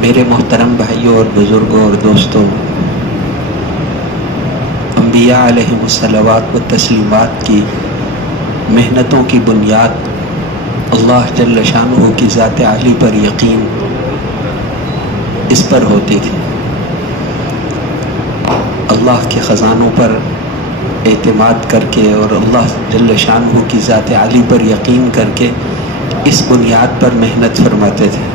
میرے محترم بھائیوں اور بزرگوں اور دوستوں، انبیاء علیہم الصلوات و تسلیمات کی محنتوں کی بنیاد اللہ جل شانہ کی ذات عالی پر یقین اس پر ہوتی تھی۔ اللہ کے خزانوں پر اعتماد کر کے اور اللہ جل شانہ کی ذات عالی پر یقین کر کے اس بنیاد پر محنت فرماتے تھے۔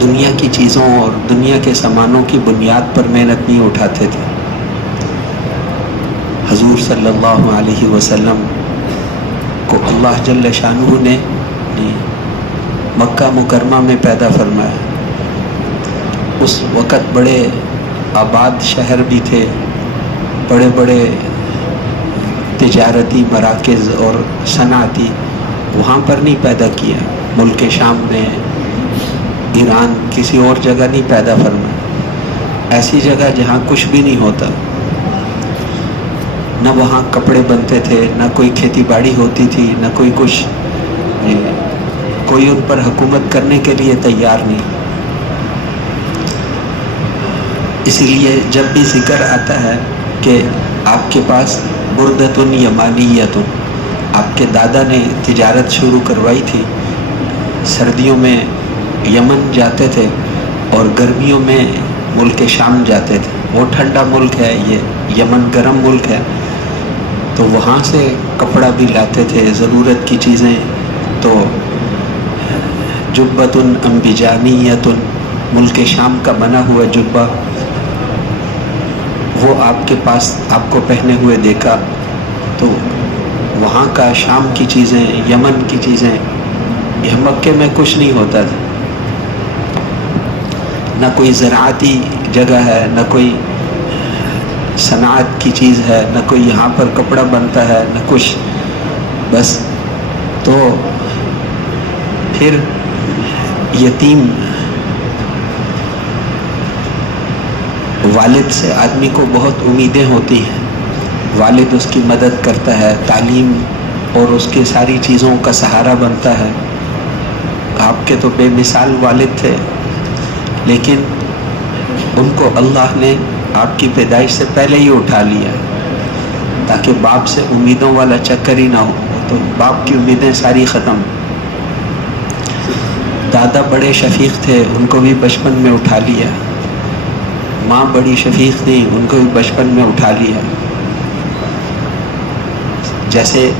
دنیا کی چیزوں اور دنیا کے سامانوں کی بنیاد پر محنت نہیں اٹھاتے تھے۔ حضور صلی اللہ علیہ وسلم کو اللہ جل شانہ نے مکہ مکرمہ میں پیدا فرمایا۔ اس وقت بڑے آباد شہر بھی تھے، بڑے بڑے تجارتی مراکز اور صنعتی، وہاں پر نہیں پیدا کیا۔ ملک شام میں، ایران، کسی اور جگہ نہیں پیدا فرمایا۔ ایسی جگہ جہاں کچھ بھی نہیں ہوتا، نہ وہاں کپڑے بنتے تھے، نہ کوئی کھیتی باڑی ہوتی تھی، نہ کوئی کچھ، کوئی ان پر حکومت کرنے کے لیے تیار نہیں۔ اسی لیے جب بھی ذکر آتا ہے کہ آپ کے پاس بردۃ یمانیۃ، آپ کے دادا نے تجارت شروع کروائی تھی، سردیوں میں یمن جاتے تھے اور گرمیوں میں ملک شام جاتے تھے۔ وہ ٹھنڈا ملک ہے، یہ یمن گرم ملک ہے، تو وہاں سے کپڑا بھی لاتے تھے، ضرورت کی چیزیں۔ تو جبۃ انبجانیۃ، ملک شام کا بنا ہوا جبہ، وہ آپ کے پاس آپ کو پہنے ہوئے دیکھا تو وہاں کا شام کی چیزیں، یمن کی چیزیں، یہ مکے میں کچھ نہیں ہوتا تھا۔ نہ کوئی زراعتی جگہ ہے، نہ کوئی صنعت کی چیز ہے، نہ کوئی یہاں پر کپڑا بنتا ہے، نہ کچھ، بس۔ تو پھر یتیم والد سے آدمی کو بہت امیدیں ہوتی ہیں، والد اس کی مدد کرتا ہے، تعلیم اور اس کی ساری چیزوں کا سہارا بنتا ہے۔ آپ کے تو بے مثال والد تھے، لیکن ان کو اللہ نے آپ کی پیدائش سے پہلے ہی اٹھا لیا تاکہ باپ سے امیدوں والا چکر ہی نہ ہو، تو باپ کی امیدیں ساری ختم۔ دادا بڑے شفیق تھے، ان کو بھی بچپن میں اٹھا لیا۔ ماں بڑی شفیق تھی، ان کو بھی بچپن میں اٹھا لیا۔ جیسے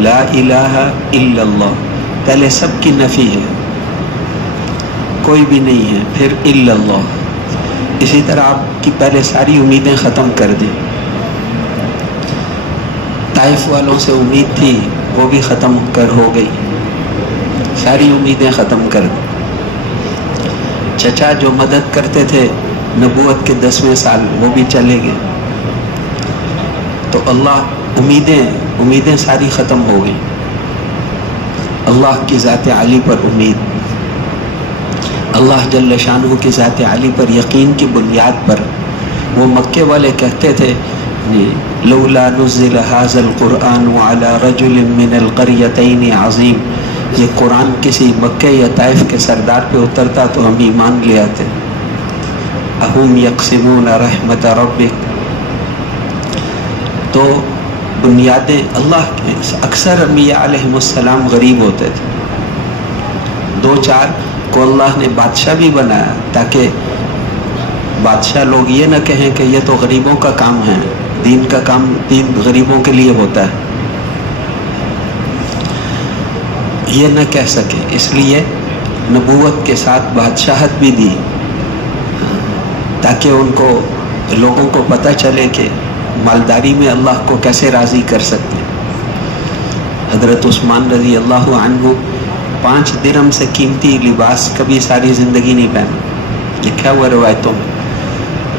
لا الہ الا اللہ، پہلے سب کی نفی ہے، کوئی بھی نہیں ہے، پھر الا اللہ، اسی طرح آپ کی پہلے ساری امیدیں ختم کر دیں۔ طائف والوں سے امید تھی، وہ بھی ختم ہو گئی، ساری امیدیں ختم کر دی۔ چچا جو مدد کرتے تھے نبوت کے 10ویں سال، وہ بھی چلے گئے، تو اللہ امیدیں ساری ختم ہو گئی۔ اللہ کی ذات عالی پر امید، اللہ جل شانہ کی ذات عالی پر یقین کی بنیاد پر وہ مکے والے کہتے تھے لولا نزل هذا القرآن على رجل من القريتين عظیم، یہ قرآن کسی مکے یا طائف کے سردار پہ اترتا تو ہم ایمان لے آتے۔ اہم یقسمون رحمت ربک، تو بنیادیں اللہ کے، اکثر انبیاء علیہم السلام غریب ہوتے تھے، 2-4 کو اللہ نے بادشاہ بھی بنایا تاکہ بادشاہ لوگ یہ نہ کہیں کہ یہ تو غریبوں کا کام ہے، دین کا کام دین غریبوں کے لیے ہوتا ہے، یہ نہ کہہ سکے، اس لیے نبوت کے ساتھ بادشاہت بھی دی تاکہ ان کو، لوگوں کو پتہ چلے کہ مالداری میں اللہ کو کیسے راضی کر سکتے۔ حضرت عثمان رضی اللہ عنہ 5 درہم سے قیمتی لباس کبھی ساری زندگی نہیں پہنا، لکھا ہوا روایتوں میں،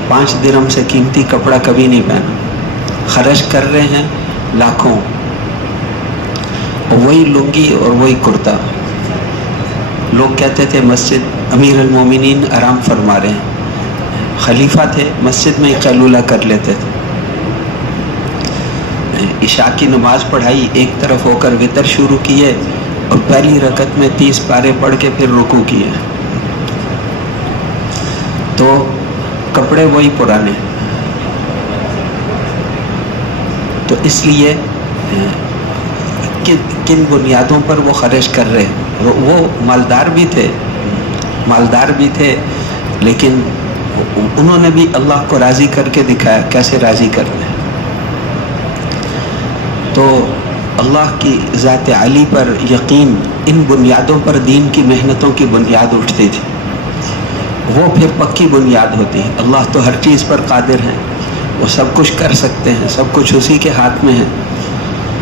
5 درہم سے قیمتی کپڑا کبھی نہیں پہنا، خرچ کر رہے ہیں لاکھوں، اور وہی لنگی اور وہی کرتا۔ لوگ کہتے تھے مسجد امیر المومنین آرام فرما رہے ہیں، خلیفہ تھے، مسجد میں ہی قیلولہ کر لیتے تھے۔ عشاء کی نماز پڑھائی، ایک طرف ہو کر وتر شروع کیے اور پہلی رکعت میں 30 پارے پڑھ کے پھر رکوع کیے، تو کپڑے وہی پرانے. تو اس لیے کن بنیادوں پر وہ خرچ کر رہے. وہ مالدار بھی تھے لیکن انہوں نے بھی اللہ کو راضی کر کے دکھایا کیسے راضی کرنا ہے. تو اللہ کی ذات عالی پر یقین، ان بنیادوں پر دین کی محنتوں کی بنیاد اٹھتی تھی. وہ پھر پکی بنیاد ہوتی ہے. اللہ تو ہر چیز پر قادر ہے، وہ سب کچھ کر سکتے ہیں، سب کچھ اسی کے ہاتھ میں ہے.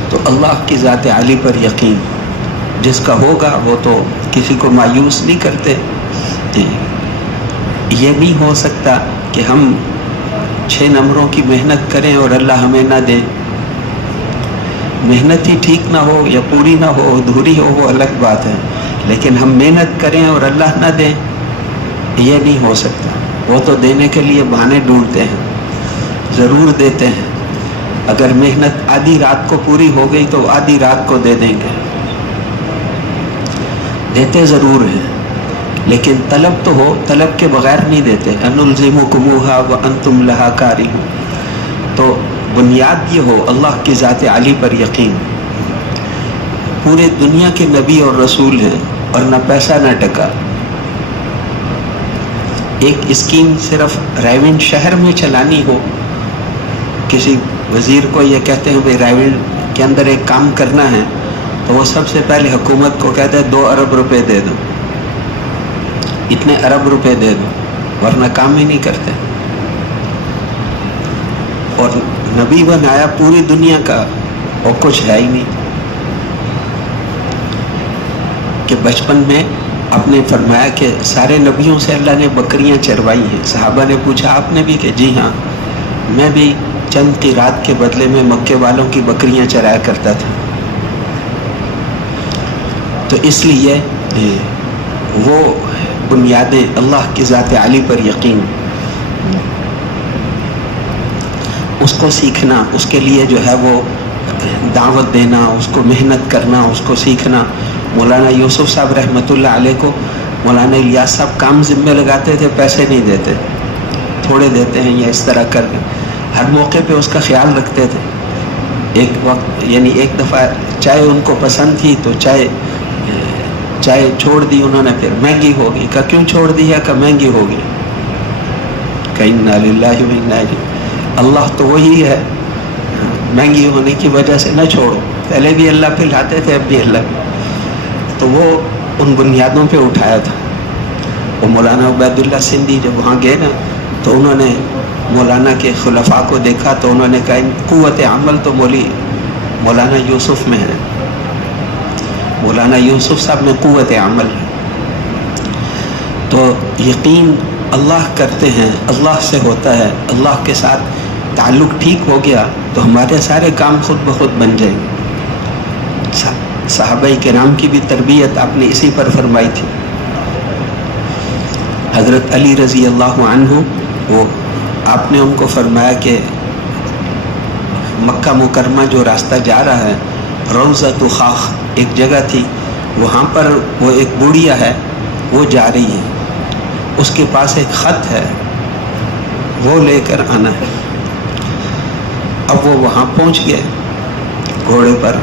تو اللہ کی ذات عالی پر یقین جس کا ہوگا وہ تو کسی کو مایوس نہیں کرتے. یہ نہیں ہو سکتا کہ ہم 6 نمبروں کی محنت کریں اور اللہ ہمیں نہ دے. محنت ہی ٹھیک نہ ہو یا پوری نہ ہو، ادھوری ہو، وہ الگ بات ہے. لیکن ہم محنت کریں اور اللہ نہ دیں، یہ نہیں ہو سکتا. وہ تو دینے کے لیے بہانے ڈھونڈتے ہیں، ضرور دیتے ہیں. اگر محنت آدھی رات کو پوری ہو گئی تو آدھی رات کو دے دیں گے، دیتے ضرور ہیں. لیکن طلب تو ہو، طلب کے بغیر نہیں دیتے. انلزمکموہا وانتم لہا کارہون. تو بنیاد یہ ہو اللہ کی ذات عالی پر یقین. پورے دنیا کے نبی اور رسول ہیں اور نہ پیسہ نہ ٹکا. ایک اسکیم صرف رائے شہر میں چلانی ہو، کسی وزیر کو یہ کہتے ہیں بھائی رائے کے اندر ایک کام کرنا ہے، تو وہ سب سے پہلے حکومت کو کہتا ہے 2 ارب روپے دے دو، اتنے ارب روپے دے دو، ورنہ کام ہی نہیں کرتے. اور نبی بنایا پوری دنیا کا اور کچھ ہے ہی نہیں. کہ بچپن میں آپ نے فرمایا کہ سارے نبیوں سے اللہ نے بکریاں چروائی ہیں. صحابہ نے پوچھا آپ نے بھی؟ کہ جی ہاں، میں بھی چند کی رات کے بدلے میں مکے والوں کی بکریاں چرایا کرتا تھا. تو اس لیے وہ بنیادیں اللہ کی ذات عالی پر یقین، اس کو سیکھنا، اس کے لیے جو ہے وہ دعوت دینا، اس کو محنت کرنا، اس کو سیکھنا. مولانا یوسف صاحب رحمۃ اللہ علیہ کو مولانا الیاس صاحب کام ذمہ لگاتے تھے، پیسے نہیں دیتے، تھوڑے دیتے ہیں یا اس طرح کر کے. ہر موقع پہ اس کا خیال رکھتے تھے. ایک وقت یعنی ایک دفعہ چائے ان کو پسند تھی تو چائے چھوڑ دی انہوں نے، پھر مہنگی ہوگی. کہا کیوں چھوڑ دی ہے؟ کہ مہنگی ہوگی. کہ انا للہ و انا الیہ، اللہ تو وہی ہے، مہنگی ہونے کی وجہ سے نہ چھوڑو. پہلے بھی اللہ پھلاتے تھے، اب بھی اللہ. تو وہ ان بنیادوں پہ اٹھایا تھا. وہ مولانا عبید اللہ سندھی جب وہاں گئے نا تو انہوں نے مولانا کے خلفاء کو دیکھا تو انہوں نے کہا قوت عمل تو مولانا یوسف میں ہے، مولانا یوسف صاحب میں قوت عمل ہے. تو یقین اللہ کرتے ہیں، اللہ سے ہوتا ہے. اللہ کے ساتھ تعلق ٹھیک ہو گیا تو ہمارے سارے کام خود بخود بن جائیں گے. صحابہ کرام کی بھی تربیت آپ نے اسی پر فرمائی تھی. حضرت علی رضی اللہ عنہ، وہ آپ نے ان کو فرمایا کہ مکہ مکرمہ جو راستہ جا رہا ہے، روضۃ خاخ ایک جگہ تھی، وہاں پر وہ ایک بوڑھیا ہے، وہ جا رہی ہے، اس کے پاس ایک خط ہے، وہ لے کر آنا ہے. اب وہ وہاں پہنچ گئے گھوڑے پر.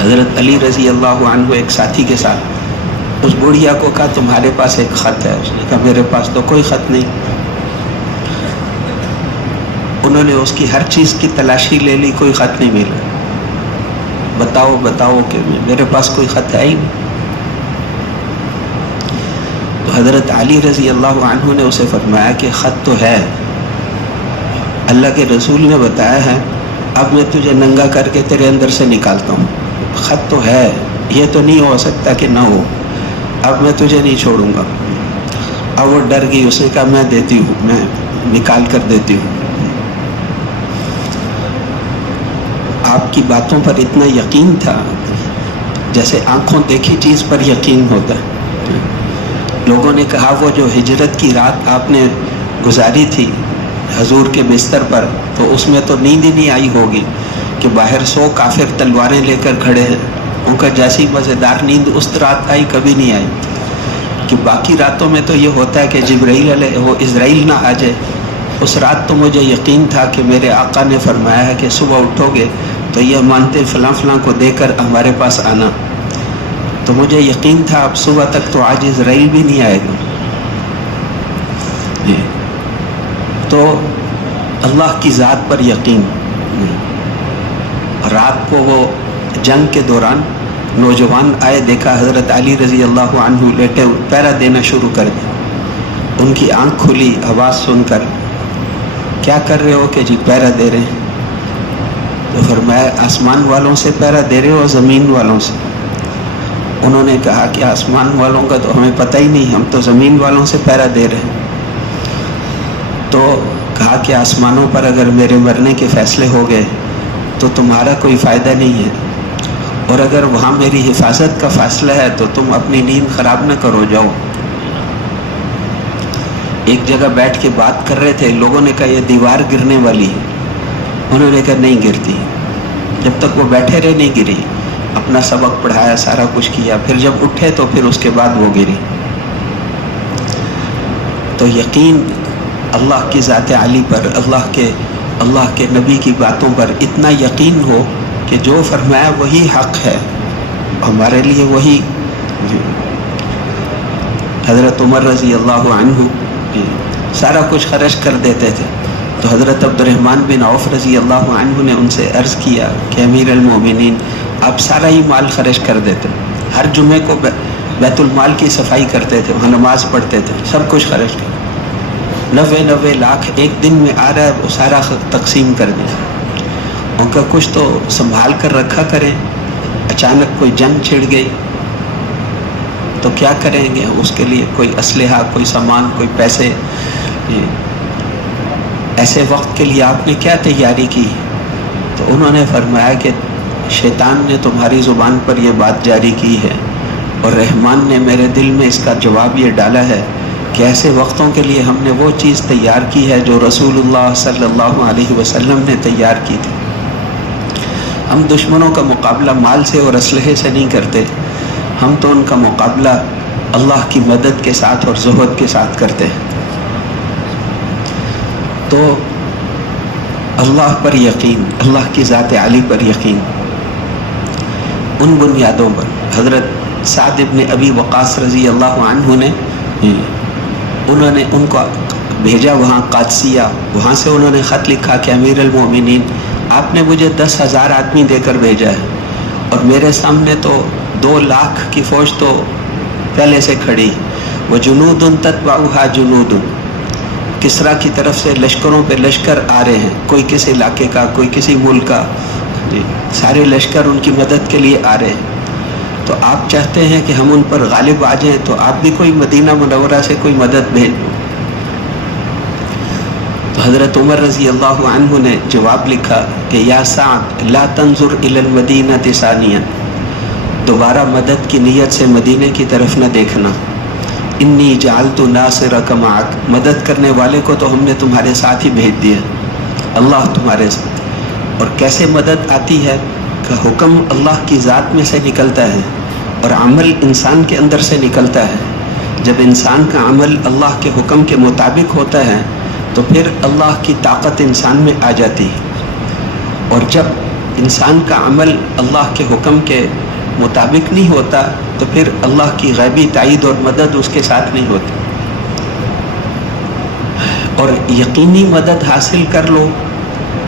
حضرت علی رضی اللہ عنہ ایک ساتھی کے ساتھ اس بڑھیا کو کہا تمہارے پاس ایک خط ہے؟ اس نے کہا میرے پاس تو کوئی خط نہیں. انہوں نے اس کی ہر چیز کی تلاشی لے لی، کوئی خط نہیں ملا. بتاؤ کہ میرے پاس کوئی خط ہے ہی نہیں. تو حضرت علی رضی اللہ عنہ نے اسے فرمایا کہ خط تو ہے، اللہ کے رسول نے بتایا ہے، اب میں تجھے ننگا کر کے تیرے اندر سے نکالتا ہوں. خط تو ہے، یہ تو نہیں ہو سکتا کہ نہ ہو، اب میں تجھے نہیں چھوڑوں گا. اب وہ ڈر گئی، اس نے کہا میں دیتی ہوں، میں نکال کر دیتی ہوں. آپ کی باتوں پر اتنا یقین تھا جیسے آنکھوں دیکھی چیز پر یقین ہوتا ہے. لوگوں نے کہا وہ جو ہجرت کی رات آپ نے گزاری تھی حضور کے بستر پر، تو اس میں تو نیند ہی نہیں آئی ہوگی کہ باہر 100 کافر تلواریں لے کر کھڑے ہیں. ان کا جیسی مزیدار نیند اس رات آئی کبھی نہیں آئی. کہ باقی راتوں میں تو یہ ہوتا ہے کہ جبرائیل علیہ وہ اسرائیل نہ آ جائے. اس رات تو مجھے یقین تھا کہ میرے آقا نے فرمایا ہے کہ صبح اٹھو گے تو یہ مانتے فلاں فلاں کو دے کر ہمارے پاس آنا. تو مجھے یقین تھا اب صبح تک تو آج اسرائیل بھی نہیں آئے گا. تو اللہ کی ذات پر یقین. رات کو وہ جنگ کے دوران نوجوان آئے, دیکھا حضرت علی رضی اللہ عنہ لیٹے پہرا دینا شروع کر دیا. ان کی آنکھ کھلی آواز سن کر, کیا کر رہے ہو؟ کہ جی پہرا دے رہے ہیں. تو فرمایا آسمان والوں سے پہرا دے رہے ہو زمین والوں سے؟ انہوں نے کہا کہ آسمان والوں کا تو ہمیں پتہ ہی نہیں, ہم تو زمین والوں سے پہرا دے رہے ہیں. تو کہا کہ آسمانوں پر اگر میرے مرنے کے فیصلے ہو گئے تو تمہارا کوئی فائدہ نہیں ہے, اور اگر وہاں میری حفاظت کا فیصلہ ہے تو تم اپنی نیند خراب نہ کرو, جاؤ. ایک جگہ بیٹھ کے بات کر رہے تھے, لوگوں نے کہا یہ دیوار گرنے والی ہے. انہوں نے کہا نہیں گرتی. جب تک وہ بیٹھے رہے نہیں گری. اپنا سبق پڑھایا, سارا کچھ کیا, پھر جب اٹھے تو پھر اس کے بعد وہ گری. تو یقین اللہ کی ذات عالی پر, اللہ کے نبی کی باتوں پر اتنا یقین ہو کہ جو فرمایا وہی حق ہے, ہمارے لیے وہی. حضرت عمر رضی اللہ عنہ سارا کچھ خرچ کر دیتے تھے. تو حضرت عبد الرحمن بن عوف رضی اللہ عنہ نے ان سے عرض کیا کہ امیر المومنین آپ سارا ہی مال خرچ کر دیتے. ہر جمعے کو بیت المال کی صفائی کرتے تھے, وہاں نماز پڑھتے تھے, سب کچھ خرچ کر 90 لاکھ ایک دن میں آ رہا ہے, وہ سارا تقسیم کر دیا. ان کا کچھ تو سنبھال کر رکھا کریں, اچانک کوئی جنگ چھڑ گئی تو کیا کریں گے؟ اس کے لیے کوئی اسلحہ, کوئی سامان, کوئی پیسے. ایسے وقت کے لیے آپ نے کیا تیاری کی؟ تو انہوں نے فرمایا کہ شیطان نے تمہاری زبان پر یہ بات جاری کی ہے, اور رحمان نے میرے دل میں اس کا جواب یہ ڈالا ہے کہ ایسے وقتوں کے لیے ہم نے وہ چیز تیار کی ہے جو رسول اللہ صلی اللہ علیہ وسلم نے تیار کی تھی. ہم دشمنوں کا مقابلہ مال سے اور اسلحے سے نہیں کرتے, ہم تو ان کا مقابلہ اللہ کی مدد کے ساتھ اور زہد کے ساتھ کرتے ہیں. تو اللہ پر یقین, اللہ کی ذات عالی پر یقین. ان بنیادوں پر حضرت سعد ابن ابی وقاص رضی اللہ عنہ نے انہوں نے ان کو بھیجا وہاں قادسیہ. وہاں سے انہوں نے خط لکھا کہ امیر المومنین آپ نے مجھے 10,000 آدمی دے کر بھیجا ہے, اور میرے سامنے تو 2 لاکھ کی فوج تو پہلے سے کھڑی. وَجُنُودٌ تَتْبَعُهَا جُنُودٌ, کسریٰ کی طرف سے لشکروں پہ لشکر آ رہے ہیں, کوئی کسی علاقے کا, کوئی کسی ملک کا, سارے لشکر ان کی مدد کے لیے آ رہے ہیں. تو آپ چاہتے ہیں کہ ہم ان پر غالب آ جائیں, تو آپ بھی کوئی مدینہ منورہ سے کوئی مدد بھیج دو. تو حضرت عمر رضی اللہ عنہ نے جواب لکھا کہ یا سعد لا تنظر الی المدینہ ثانیا, دوبارہ مدد کی نیت سے مدینے کی طرف نہ دیکھنا. انی جعلت ناصرک معک, مدد کرنے والے کو تو ہم نے تمہارے ساتھ ہی بھیج دیا, اللہ تمہارے ساتھ. اور کیسے مدد آتی ہے کہ حکم اللہ کی ذات میں سے نکلتا ہے اور عمل انسان کے اندر سے نکلتا ہے. جب انسان کا عمل اللہ کے حکم کے مطابق ہوتا ہے تو پھر اللہ کی طاقت انسان میں آ جاتی ہے, اور جب انسان کا عمل اللہ کے حکم کے مطابق نہیں ہوتا تو پھر اللہ کی غیبی تائید اور مدد اس کے ساتھ نہیں ہوتی. اور یقینی مدد حاصل کر لو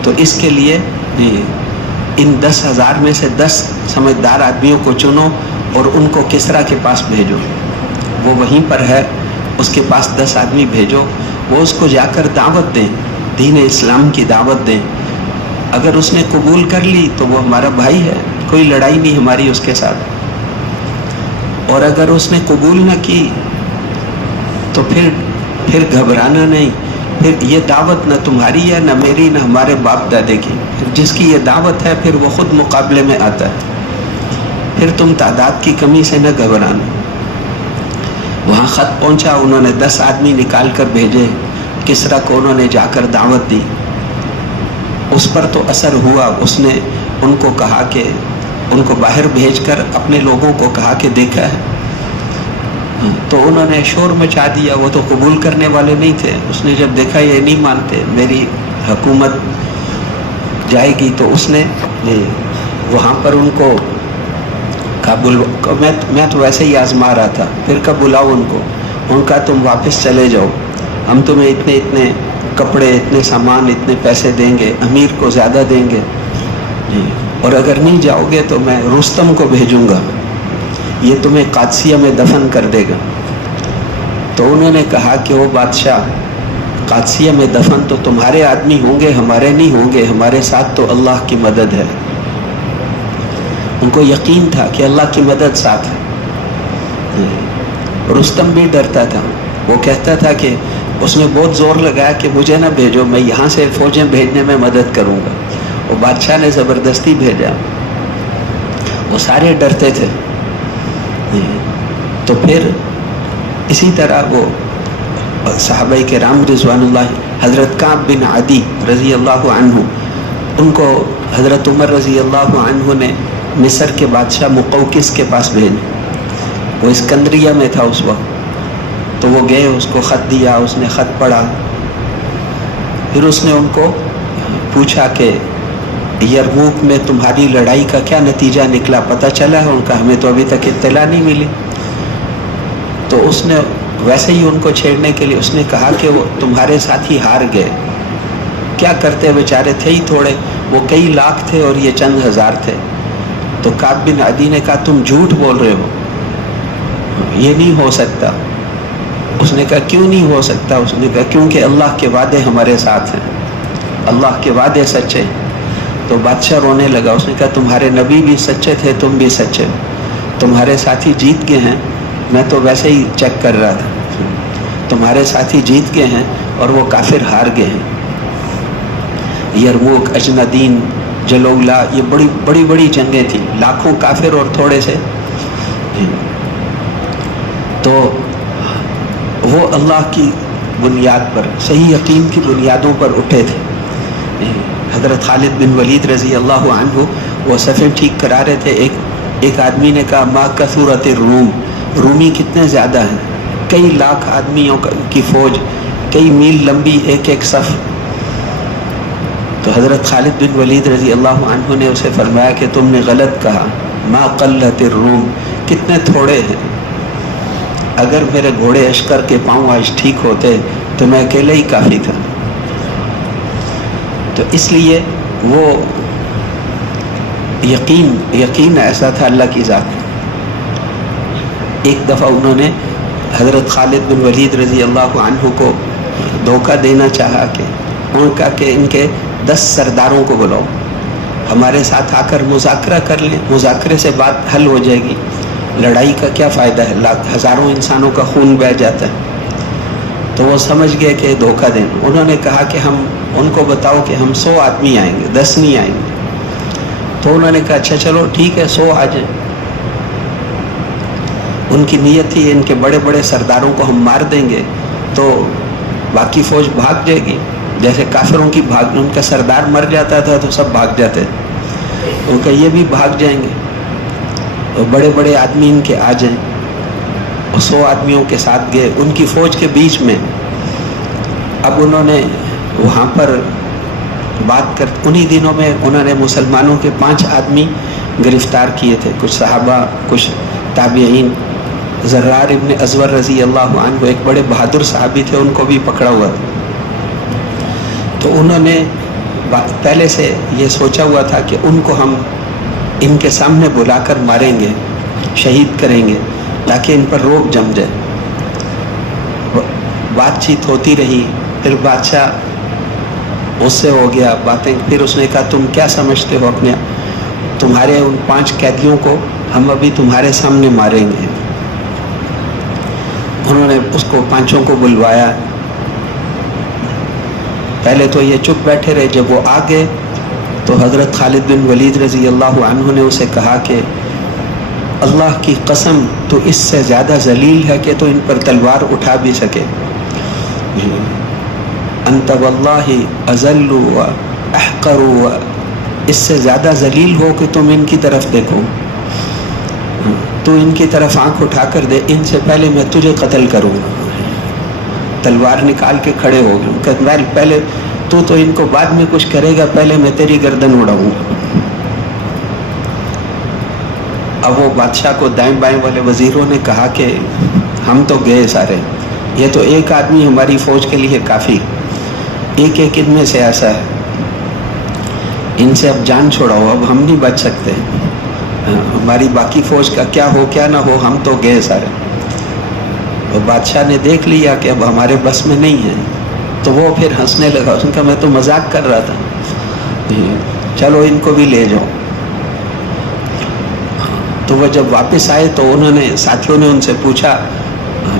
تو اس کے لیے ان 10,000 میں سے 10 سمجھدار آدمیوں کو چنو اور ان کو کسریٰ کے پاس بھیجو. وہ وہیں پر ہے, اس کے پاس 10 آدمی بھیجو, وہ اس کو جا کر دعوت دیں, دین اسلام کی دعوت دیں. اگر اس نے قبول کر لی تو وہ ہمارا بھائی ہے, کوئی لڑائی نہیں ہماری اس کے ساتھ. اور اگر اس نے قبول نہ کی تو پھر گھبرانا نہیں. پھر یہ دعوت نہ تمہاری ہے, نہ میری, نہ ہمارے باپ دادے کی. پھر جس کی یہ دعوت ہے پھر وہ خود مقابلے میں آتا ہے. پھر تم تعداد کی کمی سے نہ گھبرانا. وہاں خط پہنچا, انہوں نے 10 آدمی نکال کر بھیجے, کسریٰ کو انہوں نے جا کر دعوت دی. اس پر تو اثر ہوا. اس نے ان کو کہا کہ ان کو باہر بھیج کر اپنے لوگوں کو کہا کہ دیکھا ہے تو انہوں نے شور مچا دیا. وہ تو قبول کرنے والے نہیں تھے. اس نے جب دیکھا یہ نہیں مانتے, میری حکومت جائے گی, تو اس نے وہاں پر ان کو میں تو ویسے ہی آزما رہا تھا, پھر کب بلاؤ ان کو, ان کا تم واپس چلے جاؤ, ہم تمہیں اتنے اتنے کپڑے, اتنے سامان, اتنے پیسے دیں گے, امیر کو زیادہ دیں گے, اور اگر نہیں جاؤ گے تو میں رستم کو بھیجوں گا, یہ تمہیں قادسیہ میں دفن کر دے گا. تو انہوں نے کہا کہ وہ بادشاہ, قادسیہ میں دفن تو تمہارے آدمی ہوں گے, ہمارے نہیں ہوں گے, ہمارے ساتھ تو اللہ کی مدد ہے. ان کو یقین تھا کہ اللہ کی مدد ساتھ ہے. رستم بھی ڈرتا تھا. وہ کہتا تھا کہ اس نے بہت زور لگایا کہ مجھے نہ بھیجو, میں یہاں سے فوجیں بھیجنے میں مدد کروں گا. وہ بادشاہ نے زبردستی بھیجا. وہ سارے ڈرتے تھے. تو پھر اسی طرح وہ صحابہ کرام رضوان اللہ, حضرت کعب بن عدی رضی اللہ عنہ, ان کو حضرت عمر رضی اللہ عنہ نے مصر کے بادشاہ مقوقس کے پاس بھیجا. وہ اسکندریہ میں تھا اس وقت. تو وہ گئے, اس کو خط دیا, اس نے خط پڑھا. پھر اس نے ان کو پوچھا کہ یرموک میں تمہاری لڑائی کا کیا نتیجہ نکلا, پتہ چلا ہے؟ ان کا ہمیں تو ابھی تک اطلاع نہیں ملی. تو اس نے ویسے ہی ان کو چھیڑنے کے لیے اس نے کہا کہ وہ تمہارے ساتھی ہار گئے, کیا کرتے, بیچارے تھے ہی تھوڑے, وہ کئی لاکھ تھے اور یہ چند ہزار تھے. تو کعب بن عدی نے کہا تم جھوٹ بول رہے ہو, یہ نہیں ہو سکتا. اس نے کہا کیوں نہیں ہو سکتا؟ اس نے کہا کیونکہ اللہ کے وعدے ہمارے ساتھ ہیں, اللہ کے وعدے سچے. تو بادشاہ رونے لگا. اس نے کہا تمہارے نبی بھی سچے تھے, تم بھی سچے, تمہارے ساتھی جیت گئے ہیں, میں تو ویسے ہی چیک کر رہا تھا, تمہارے ساتھی جیت گئے ہیں اور وہ کافر ہار گئے ہیں. یرموک, اجندین, جلولا, یہ بڑی بڑی جنگیں تھیں, لاکھوں کافر اور تھوڑے سے. تو وہ اللہ کی بنیاد پر, صحیح یقین کی بنیادوں پر اٹھے تھے. حضرت خالد بن ولید رضی اللہ عنہ وہ صفیں ٹھیک کرا رہے تھے. ایک آدمی نے کہا ما کثرت الروم, رومی کتنے زیادہ ہیں, کئی لاکھ آدمیوں کی فوج, کئی میل لمبی ایک ایک صف. تو حضرت خالد بن ولید رضی اللہ عنہ نے اسے فرمایا کہ تم نے غلط کہا, ما قلت الروم, کتنے تھوڑے ہیں, اگر میرے گھوڑے اشکر کے پاؤں آج ٹھیک ہوتے تو میں اکیلے ہی کافی تھا. تو اس لیے وہ یقین ایسا تھا اللہ کی ذات. ایک دفعہ انہوں نے حضرت خالد بن ولید رضی اللہ عنہ کو دھوکہ دینا چاہا کہ انہوں نے کہا کہ ان کے 10 سرداروں کو بلاؤ, ہمارے ساتھ آ کر مذاکرہ کر لیں, مذاکرے سے بات حل ہو جائے گی, لڑائی کا کیا فائدہ ہے, ہزاروں انسانوں کا خون بہہ جاتا ہے. تو وہ سمجھ گئے کہ دھوکہ دینا. انہوں نے کہا کہ ہم ان کو بتاؤ کہ ہم 100 آدمی آئیں گے, 10 نہیں آئیں گے. تو انہوں نے کہا اچھا چلو ٹھیک ہے 100 آ جائیں. ان کی نیت تھی ان کے بڑے بڑے سرداروں کو ہم مار دیں گے تو باقی فوج بھاگ جائے گی, جیسے کافروں کی ان کا سردار مر جاتا تھا تو سب بھاگ جاتے, ان کا یہ بھی بھاگ جائیں گے, اور بڑے بڑے آدمی ان کے آ جائیں. 100 آدمیوں کے ساتھ گئے ان کی فوج کے بیچ میں. اب انہوں نے وہاں پر بات کر, انہی دنوں میں انہوں نے مسلمانوں کے 5 آدمی گرفتار کیے تھے, کچھ صحابہ, کچھ تابعین. زرار ابن ازور رضی اللہ عنہ ایک بڑے بہادر صحابی تھے, ان کو بھی پکڑا ہوا تھا. تو انہوں نے پہلے سے یہ سوچا ہوا تھا کہ ان کو ہم ان کے سامنے بلا کر ماریں گے, شہید کریں گے, تاکہ ان پر روب جم جائے. بات چیت ہوتی رہی, پھر بادشاہ اس سے ہو گیا باتیں. پھر اس نے کہا تم کیا سمجھتے ہو اپنے, تمہارے ان 5 قیدیوں کو ہم ابھی تمہارے سامنے ماریں گے. انہوں نے اس کو 5 کو بلوایا. پہلے تو یہ چپ بیٹھے رہے, جب وہ آ گئے تو حضرت خالد بن ولید رضی اللہ عنہ نے اسے کہا کہ اللہ کی قسم تو اس سے زیادہ ذلیل ہے کہ تو ان پر تلوار اٹھا بھی سکے. انت واللہ اذل و احقر, اس سے زیادہ ذلیل ہو کہ تم ان کی طرف دیکھو. تو ان کی طرف آنکھ اٹھا کر دے، ان سے پہلے میں تجھے قتل کروں گا۔ تلوار نکال کے کھڑے ہو گئے، کہ پہلے تو ان کو بعد میں کچھ کرے گا، پہلے میں تیری گردن اڑاؤں گا۔ اب وہ بادشاہ کو دائیں بائیں والے وزیروں نے کہا کہ ہم تو گئے سارے، یہ تو ایک آدمی ہماری فوج کے لیے کافی، ایک ایک ان میں سے ایسا ہے، ان سے اب جان چھوڑاؤ، اب ہم نہیں بچ سکتے، ہماری باقی فوج کا کیا ہو کیا نہ ہو، ہم تو گئے سارے۔ اور بادشاہ نے دیکھ لیا کہ اب ہمارے بس میں نہیں ہے، تو وہ پھر ہنسنے لگا، اس نے کہا میں تو مذاق کر رہا تھا، چلو ان کو بھی لے جاؤ۔ تو وہ جب واپس آئے تو انہوں نے ساتھیوں نے ان سے پوچھا،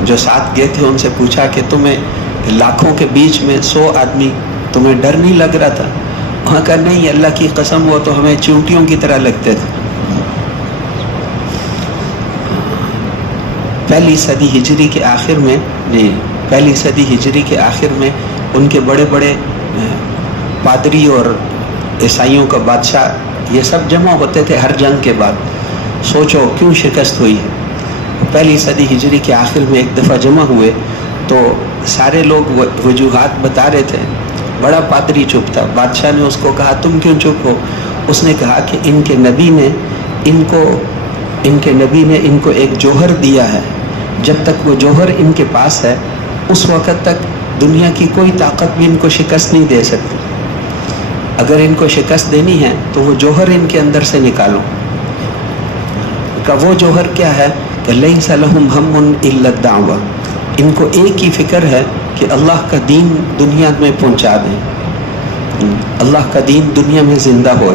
جو ساتھ گئے تھے ان سے پوچھا کہ تمہیں لاکھوں کے بیچ میں 100 آدمی، تمہیں ڈر نہیں لگ رہا تھا؟ وہاں کہا نہیں اللہ کی قسم، وہ تو ہمیں چونٹیوں کی طرح لگتے تھے۔ پہلی صدی ہجری کے آخر میں، پہلی صدی ہجری کے آخر میں ان کے بڑے بڑے پادری اور عیسائیوں کا بادشاہ یہ سب جمع ہوتے تھے ہر جنگ کے بعد۔ سوچو کیوں شکست ہوئی ہے۔ پہلی صدی ہجری کے آخر میں ایک دفعہ جمع ہوئے تو سارے لوگ وجوہات بتا رہے تھے، بڑا پادری چپ تھا۔ بادشاہ نے اس کو کہا تم کیوں چپ ہو؟ اس نے کہا کہ ان کے نبی نے ان کو ایک جوہر دیا ہے، جب تک وہ جوہر ان کے پاس ہے اس وقت تک دنیا کی کوئی طاقت بھی ان کو شکست نہیں دے سکتی۔ اگر ان کو شکست دینی ہے تو وہ جوہر ان کے اندر سے نکالو۔ کہ وہ جوہر کیا ہے؟ کہ لیس لہم ہم الا الدعوہ، ان کو ایک ہی فکر ہے کہ اللہ کا دین دنیا میں پہنچا دیں، اللہ کا دین دنیا میں زندہ ہو،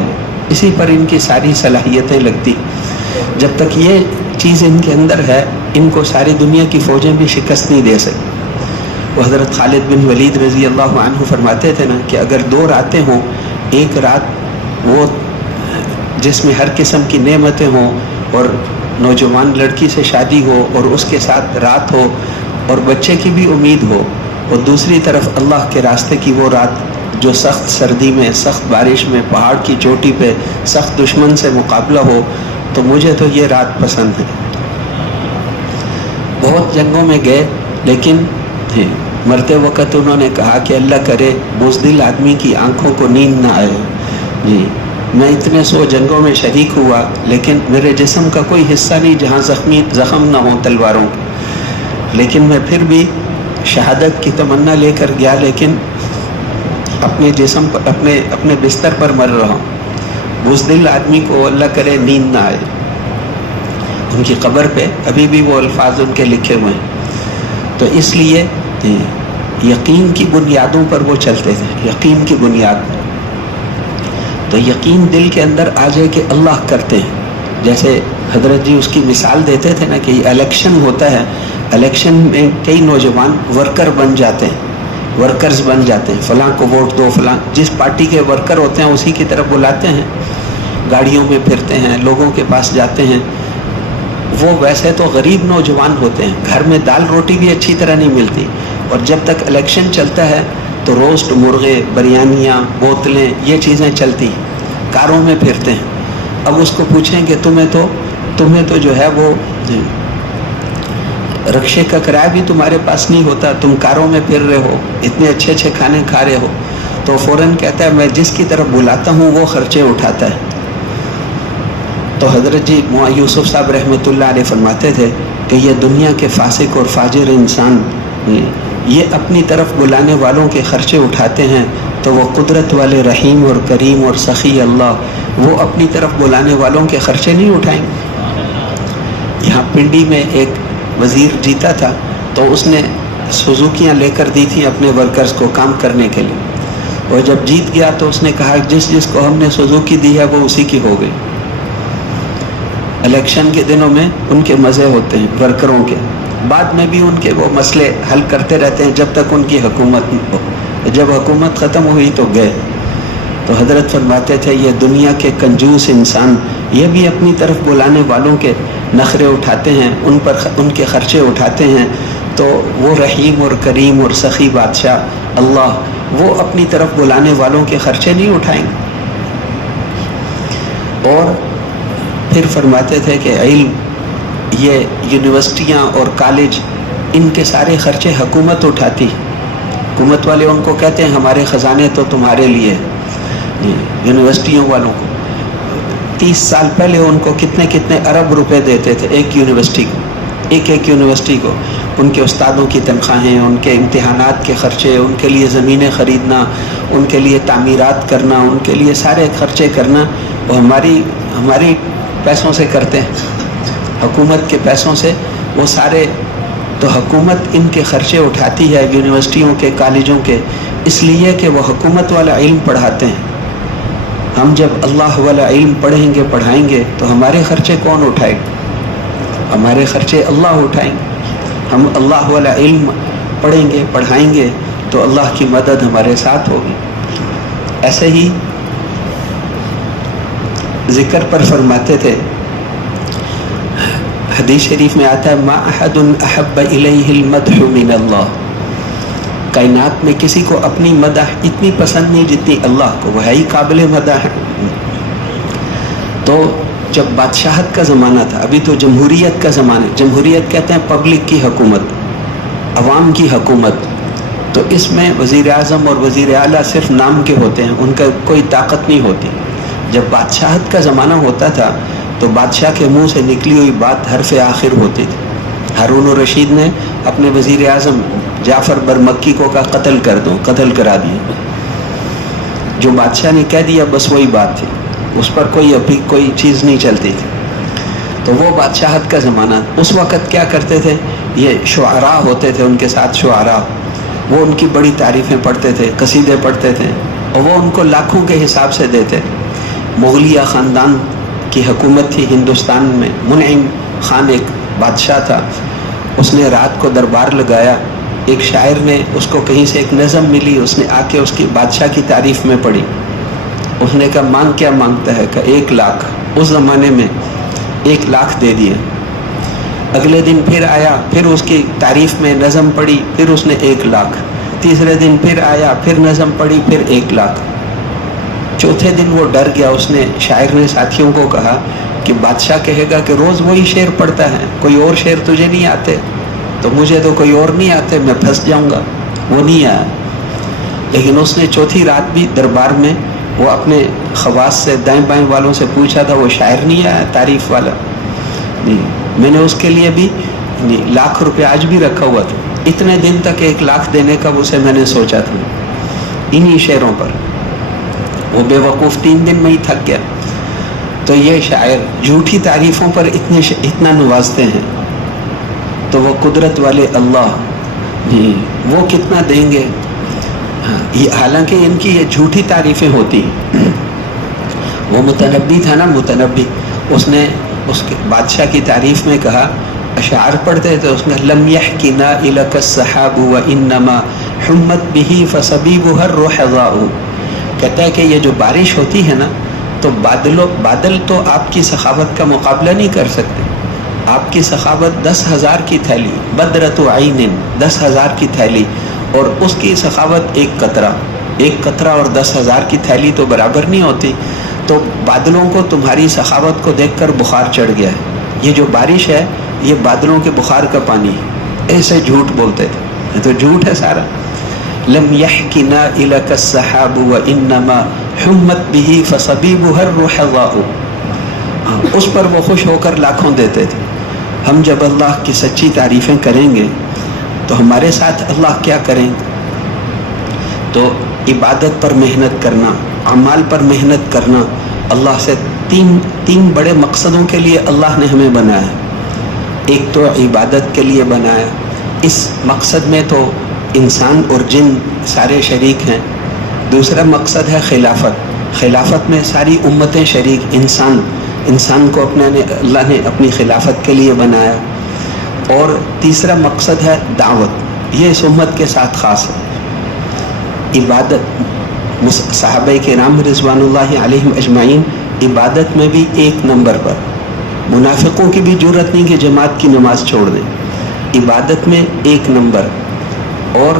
اسی پر ان کی ساری صلاحیتیں لگتی۔ جب تک یہ چیز ان کے اندر ہے ان کو ساری دنیا کی فوجیں بھی شکست نہیں دے سکتی۔ وہ حضرت خالد بن ولید رضی اللہ عنہ فرماتے تھے نا کہ اگر 2 راتیں ہوں، ایک رات وہ جس میں ہر قسم کی نعمتیں ہوں اور نوجوان لڑکی سے شادی ہو اور اس کے ساتھ رات ہو اور بچے کی بھی امید ہو، اور دوسری طرف اللہ کے راستے کی وہ رات جو سخت سردی میں، سخت بارش میں، پہاڑ کی چوٹی پہ سخت دشمن سے مقابلہ ہو، تو مجھے تو یہ رات پسند ہے۔ بہت جنگوں میں گئے لیکن مرتے وقت انہوں نے کہا کہ اللہ کرے بزدل آدمی کی آنکھوں کو نیند نہ آئے۔ جی میں اتنے 100 جنگوں میں شریک ہوا لیکن میرے جسم کا کوئی حصہ نہیں جہاں زخم نہ ہوں تلواروں کے، لیکن میں پھر بھی شہادت کی تمنا لے کر گیا، لیکن اپنے جسم پر اپنے بستر پر مر رہا ہوں۔ بزدل آدمی کو اللہ کرے نیند نہ آئے۔ ان کی قبر پہ ابھی بھی وہ الفاظ ان کے لکھے ہوئے ہیں۔ تو اس لیے یقین کی بنیادوں پر وہ چلتے تھے، یقین کی بنیاد پر۔ تو یقین دل کے اندر آ جائے کہ اللہ کرتے ہیں، جیسے حضرت جی اس کی مثال دیتے تھے نا کہ الیکشن ہوتا ہے، الیکشن میں کئی نوجوان ورکر بن جاتے ہیں، ورکرز بن جاتے ہیں، فلاں کو ووٹ دو، فلاں جس پارٹی کے ورکر ہوتے ہیں اسی کی طرف بلاتے ہیں، گاڑیوں میں پھرتے ہیں، لوگوں کے پاس جاتے ہیں۔ وہ ویسے تو غریب نوجوان ہوتے ہیں، گھر میں دال روٹی بھی اچھی طرح نہیں ملتی، اور جب تک الیکشن چلتا ہے تو روسٹ مرغے، بریانیاں، بوتلیں، یہ چیزیں چلتی، کاروں میں پھرتے ہیں۔ اب اس کو پوچھیں کہ تمہیں تو جو ہے وہ رکشے کا کرایہ بھی تمہارے پاس نہیں ہوتا، تم کاروں میں پھر رہے ہو، اتنے اچھے اچھے کھانے کھا رہے ہو، تو فوراً کہتا ہے میں جس کی طرف بلاتا ہوں وہ خرچے اٹھاتا ہے۔ تو حضرت جی مولانا یوسف صاحب رحمۃ اللہ علیہ فرماتے تھے کہ یہ دنیا کے فاسق اور فاجر انسان یہ اپنی طرف بلانے والوں کے خرچے اٹھاتے ہیں، تو وہ قدرت والے رحیم اور کریم اور سخی اللہ وہ اپنی طرف بلانے والوں کے خرچے نہیں اٹھائیں گے۔ یہاں پنڈی میں ایک وزیر جیتا تھا تو اس نے سوزوکیاں لے کر دی تھیں اپنے ورکرز کو کام کرنے کے لیے، اور جب جیت گیا تو اس نے کہا جس کو ہم نے سوزوکی دی ہے وہ اسی کی ہو گئی۔ الیکشن کے دنوں میں ان کے مزے ہوتے ہیں ورکروں کے، بعد میں بھی ان کے وہ مسئلے حل کرتے رہتے ہیں جب تک ان کی حکومت ہو، جب حکومت ختم ہوئی تو گئے۔ تو حضرت فرماتے تھے یہ دنیا کے کنجوس انسان یہ بھی اپنی طرف بلانے والوں کے نخرے اٹھاتے ہیں، ان کے خرچے اٹھاتے ہیں، تو وہ رحیم اور کریم اور سخی بادشاہ اللہ وہ اپنی طرف بلانے والوں کے خرچے نہیں اٹھائیں گے۔ اور پھر فرماتے تھے کہ علم یہ یونیورسٹیاں اور کالج، ان کے سارے خرچے حکومت اٹھاتی. حکومت والے ان کو کہتے ہیں ہمارے خزانے تو تمہارے لیے. یونیورسٹیوں والوں کو 30 سال پہلے ان کو کتنے ارب روپے دیتے تھے ایک یونیورسٹی کو، ایک یونیورسٹی کو. ان کے استادوں کی تنخواہیں، ان کے امتحانات کے خرچے، ان کے لیے زمینیں خریدنا، ان کے لیے تعمیرات کرنا، ان کے لیے سارے خرچے کرنا، وہ ہماری پیسوں سے کرتے ہیں، حکومت کے پیسوں سے وہ سارے. تو حکومت ان کے خرچے اٹھاتی ہے یونیورسٹیوں کے، کالجوں کے، اس لیے کہ وہ حکومت والا علم پڑھاتے ہیں. ہم جب اللہ والا علم پڑھیں گے، پڑھائیں گے، تو ہمارے خرچے کون اٹھائے گا؟ ہمارے خرچے اللہ اٹھائیں گے. ہم اللہ والا علم پڑھیں گے، پڑھائیں گے، تو اللہ کی مدد ہمارے ساتھ ہوگی. ایسے ہی ذکر پر فرماتے تھے، حدیث شریف میں آتا ہے ما احد احب الیہ المدح من اللہ. کائنات میں کسی کو اپنی مدح اتنی پسند نہیں جتنی اللہ کو، وہ ہے ہی قابل مدح ہے. تو جب بادشاہت کا زمانہ تھا، ابھی تو جمہوریت کا زمانہ، جمہوریت کہتے ہیں پبلک کی حکومت، عوام کی حکومت. تو اس میں وزیر اعظم اور وزیر اعلیٰ صرف نام کے ہوتے ہیں، ان کا کوئی طاقت نہیں ہوتی. جب بادشاہت کا زمانہ ہوتا تھا تو بادشاہ کے منہ سے نکلی ہوئی بات حرف آخر ہوتی تھی. ہارون الرشید نے اپنے وزیر اعظم جعفر برمکی کو کہا قتل کر دو، قتل کرا دیا. جو بادشاہ نے کہہ دیا بس وہی بات تھی، اس پر کوئی چیز نہیں چلتی تھی. تو وہ بادشاہت کا زمانہ. اس وقت کیا کرتے تھے، یہ شعراء ہوتے تھے، ان کے ساتھ شعراء، وہ ان کی بڑی تعریفیں پڑھتے تھے، قصیدے پڑھتے تھے، اور وہ ان کو لاکھوں کے حساب سے دیتے. مغلیہ خاندان کی حکومت تھی ہندوستان میں. منعم خان ایک بادشاہ تھا، اس نے رات کو دربار لگایا. ایک شاعر نے اس کو کہیں سے ایک نظم ملی، اس نے آ کے اس کی بادشاہ کی تعریف میں پڑھی. اس نے کہا مانگ کیا مانگتا ہے؟ کہ 1 لاکھ. اس زمانے میں 1 لاکھ دے دیے. اگلے دن پھر آیا، پھر اس کی تعریف میں نظم پڑھی، پھر اس نے 1 لاکھ. تیسرے دن پھر آیا، پھر نظم پڑھی، پھر 1 لاکھ. چوتھے دن وہ ڈر گیا. اس نے، شاعر نے ساتھیوں کو کہا کہ بادشاہ کہے گا کہ روز وہی شعر پڑھتا ہے، کوئی اور شعر تجھے نہیں آتے؟ تو مجھے تو کوئی اور نہیں آتے، میں پھنس جاؤں گا. وہ نہیں آیا. لیکن اس نے چوتھی رات بھی دربار میں وہ اپنے خواص سے، دائیں بائیں والوں سے پوچھا تھا، وہ شاعر نہیں آیا تعریف والا. نہیں، میں نے اس کے لیے بھی 1 لاکھ روپے آج بھی رکھا ہوا تھا. اتنے دن تک 1 لاکھ دینے کا اسے میں نے سوچا تھا انہی شعروں پر. وہ بے وقوف 3 دن میں ہی تھک گیا. تو یہ شاعر جھوٹی تعریفوں پر اتنا نوازتے ہیں، تو وہ قدرت والے اللہ وہ کتنا دیں گے. حالانکہ ان کی یہ جھوٹی تعریفیں ہوتی ہیں. وہ متنبی تھا نا، متنبی، اس نے اس کے بادشاہ کی تعریف میں کہا، اشعار پڑھتے تھے اس نے، لم يحكنا إلك السحاب وإنما حمت به فصبيبها الرحضاء. کہتا ہے کہ یہ جو بارش ہوتی ہے نا، تو بادل تو آپ کی سخاوت کا مقابلہ نہیں کر سکتے. آپ کی سخاوت 10,000 کی تھیلی، بدرۃ عین 10,000 کی تھیلی، اور اس کی سخاوت ایک قطرہ اور 10,000 کی تھیلی تو برابر نہیں ہوتی. تو بادلوں کو تمہاری سخاوت کو دیکھ کر بخار چڑھ گیا ہے. یہ جو بارش ہے یہ بادلوں کے بخار کا پانی ہے. ایسے جھوٹ بولتے تھے، تو جھوٹ ہے سارا. لم يحكنا إلك السحاب وإنما حمت به فصبيبها الرحضاء. اس پر وہ خوش ہو کر لاکھوں دیتے تھے. ہم جب اللہ کی سچی تعریفیں کریں گے تو ہمارے ساتھ اللہ کیا کریں گے؟ تو عبادت پر محنت کرنا، اعمال پر محنت کرنا. اللہ سے تین بڑے مقصدوں کے لیے اللہ نے ہمیں بنایا. ایک تو عبادت کے لیے بنایا، اس مقصد میں تو انسان اور جن سارے شریک ہیں. دوسرا مقصد ہے خلافت میں ساری امتیں شریک. انسان کو اللہ نے اپنی خلافت کے لیے بنایا. اور تیسرا مقصد ہے دعوت، یہ اس امت کے ساتھ خاص ہے. عبادت، صحابہ کرام رضوان اللہ علیہم اجمعین عبادت میں بھی 1 نمبر پر. منافقوں کی بھی جرت نہیں کہ جماعت کی نماز چھوڑ دیں. عبادت میں 1 نمبر، اور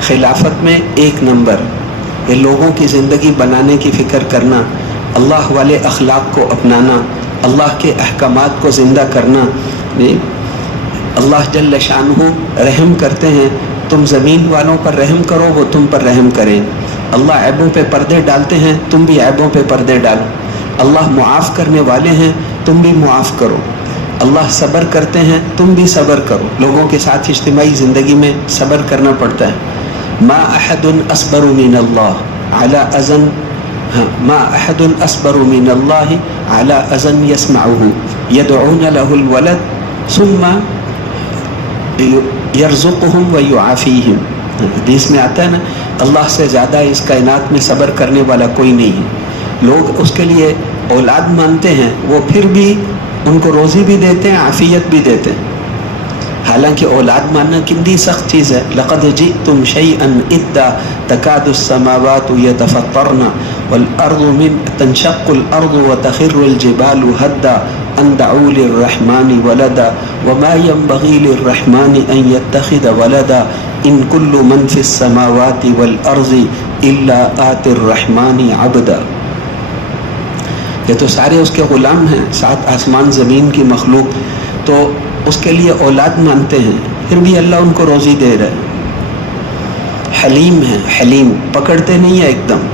خلافت میں 1 نمبر. یہ لوگوں کی زندگی بنانے کی فکر کرنا، اللہ والے اخلاق کو اپنانا، اللہ کے احکامات کو زندہ کرنا، اللہ جل شانہ رحم کرتے ہیں، تم زمین والوں پر رحم کرو وہ تم پر رحم کریں. اللہ عیبوں پہ پردے ڈالتے ہیں، تم بھی عیبوں پہ پردے ڈالو. اللہ معاف کرنے والے ہیں، تم بھی معاف کرو. اللہ صبر کرتے ہیں، تم بھی صبر کرو. لوگوں کے ساتھ اجتماعی زندگی میں صبر کرنا پڑتا ہے. ما احد اصبر من اللہ علی اذن ما احد اصبر من اللہ علی اذن یسمعہ یدعون له الولد ثم یرزقہم ویعافیہم. حدیث میں آتا ہے نا، اللہ سے زیادہ اس کائنات میں صبر کرنے والا کوئی نہیں ہے. لوگ اس کے لیے اولاد مانتے ہیں، وہ پھر بھی ان کو روزی بھی دیتے ہیں، عافیت بھی دیتے ہیں. حالانکہ اولاد ماننا کتنی سخت چیز ہے. لقد جئتم شیئا ادا تکاد السماوات یتفطرن والارض من تنشق الارض وتخر الجبال هدا ان دعوا للرحمن ولدا وما ينبغي للرحمن ان يتخذ ولدا ان كل من في السماوات والارض الا آتي الرحمن عبدا. یہ تو سارے اس کے غلام ہیں، سات آسمان زمین کی مخلوق، تو اس کے لیے اولاد مانتے ہیں، پھر بھی اللہ ان کو روزی دے رہا ہے. حلیم ہے، حلیم، پکڑتے نہیں ہیں، ایک دم